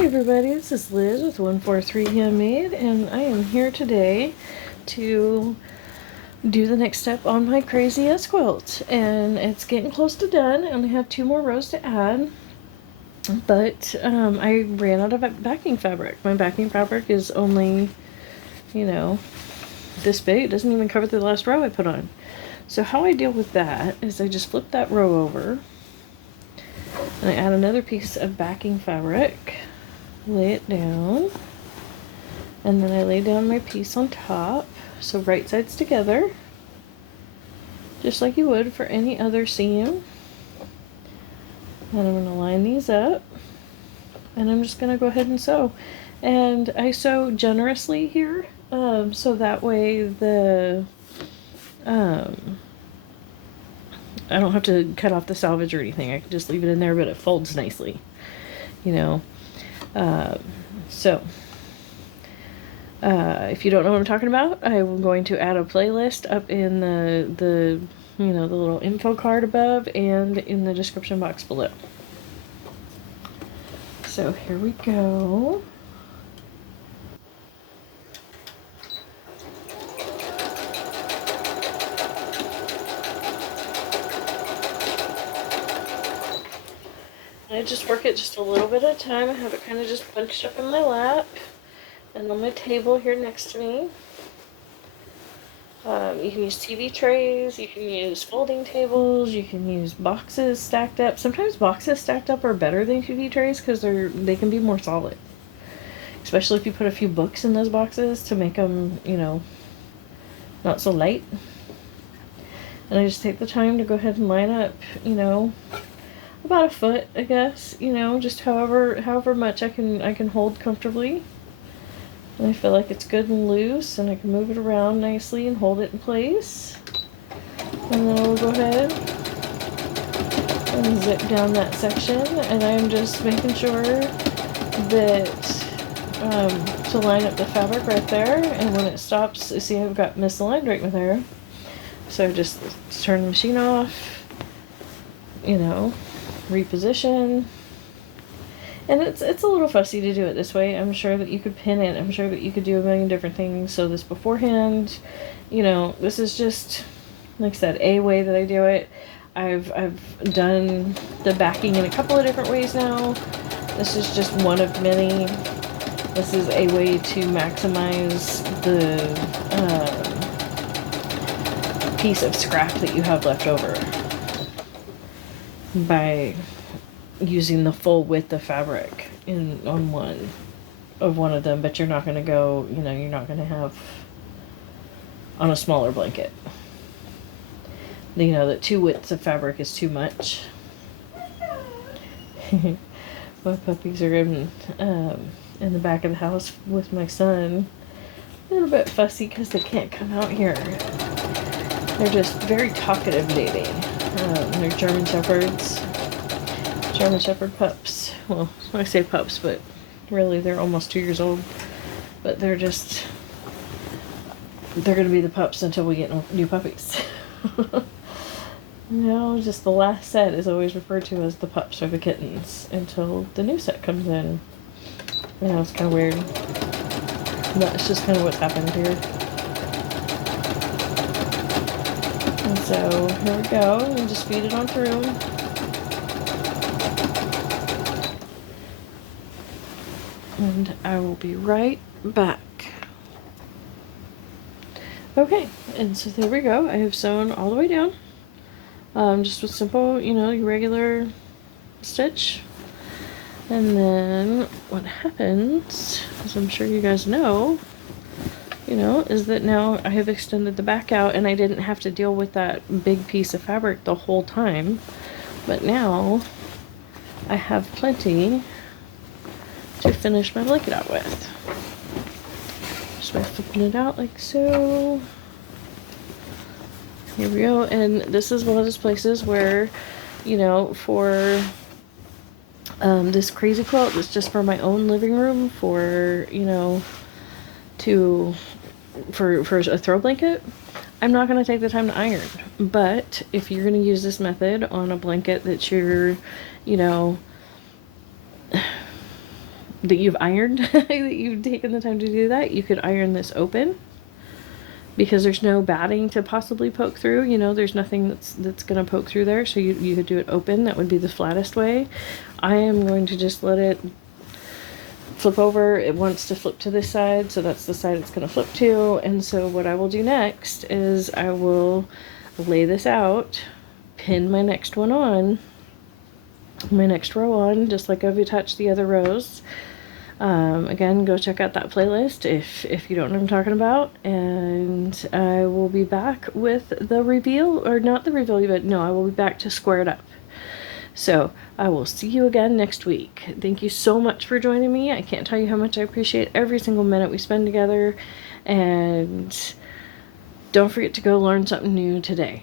Hi everybody, this is Liz with 143 Handmade, and I am here today to do the next step on my Crazy S quilt. And it's getting close to done. I only have 2 more rows to add, but I ran out of backing fabric. My backing fabric is only, this big. It doesn't even cover the last row I put on. So how I deal with that is I just flip that row over, and I add another piece of backing fabric. Lay it down, and then I lay down my piece on top, so right sides together, just like you would for any other seam. And I'm going to line these up, and I'm just going to go ahead and sew. And I sew generously here, so that way I don't have to cut off the salvage or anything. I can just leave it in there, but it folds nicely, if you don't know what I'm talking about, I'm going to add a playlist up in the little info card above and in the description box below. So here we go. I just work it just a little bit at a time. I have it kind of just bunched up in my lap and on my table here next to me. You can use TV trays, you can use folding tables, you can use boxes stacked up. Sometimes boxes stacked up are better than TV trays because they can be more solid. Especially if you put a few books in those boxes to make them, not so light. And I just take the time to go ahead and line up, about a foot, I guess, just however much I can hold comfortably. And I feel like it's good and loose, and I can move it around nicely and hold it in place. And then I'll go ahead and zip down that section, and I'm just making sure that to line up the fabric right there, and when it stops, see I've got misaligned right there. So just turn the machine off, reposition. And it's a little fussy to do it this way. I'm sure that you could pin it. I'm sure that you could do a million different things. So this beforehand, this is just, like I said, a way that I do it. I've done the backing in a couple of different ways now. This is just one of many. This is a way to maximize the piece of scrap that you have left over by using the full width of fabric on one of them, but you're not going to go, you're not going to have on a smaller blanket. That 2 widths of fabric is too much. My puppies are in the back of the house with my son. A little bit fussy because they can't come out here. They're just very talkative lately. They're German Shepherds. German Shepherd pups. Well, I say pups, but really they're almost 2 years old. But they're going to be the pups until we get new puppies. Just the last set is always referred to as the pups or the kittens until the new set comes in. It's kind of weird. But it's just kind of what's happened here. And so here we go. And just feed it on through. And I will be right back. Okay, and so there we go. I have sewn all the way down. Just with simple, your regular stitch. And then what happens, as I'm sure you guys know, is that now I have extended the back out and I didn't have to deal with that big piece of fabric the whole time. But now I have plenty to finish my blanket out with. Just by flipping it out like so. Here we go. And this is one of those places where, for this crazy quilt that's just for my own living room for, for a throw blanket, I'm not going to take the time to iron. But if you're going to use this method on a blanket that you're, that you've ironed, that you've taken the time to do that, you could iron this open, because there's no batting to possibly poke through. You know, there's nothing that's going to poke through there, so you could do it open. That would be the flattest way. I am going to just let it flip over. It wants to flip to this side, so that's the side it's going to flip to. And so what I will do next is I will lay this out, pin my next one on, my next row on, just like I've attached the other rows. Again, go check out that playlist if you don't know what I'm talking about. And I will be back with the reveal, or not the reveal, but no, I will be back to square it up. So I will see you again next week. Thank you so much for joining me. I can't tell you how much I appreciate every single minute we spend together. And don't forget to go learn something new today.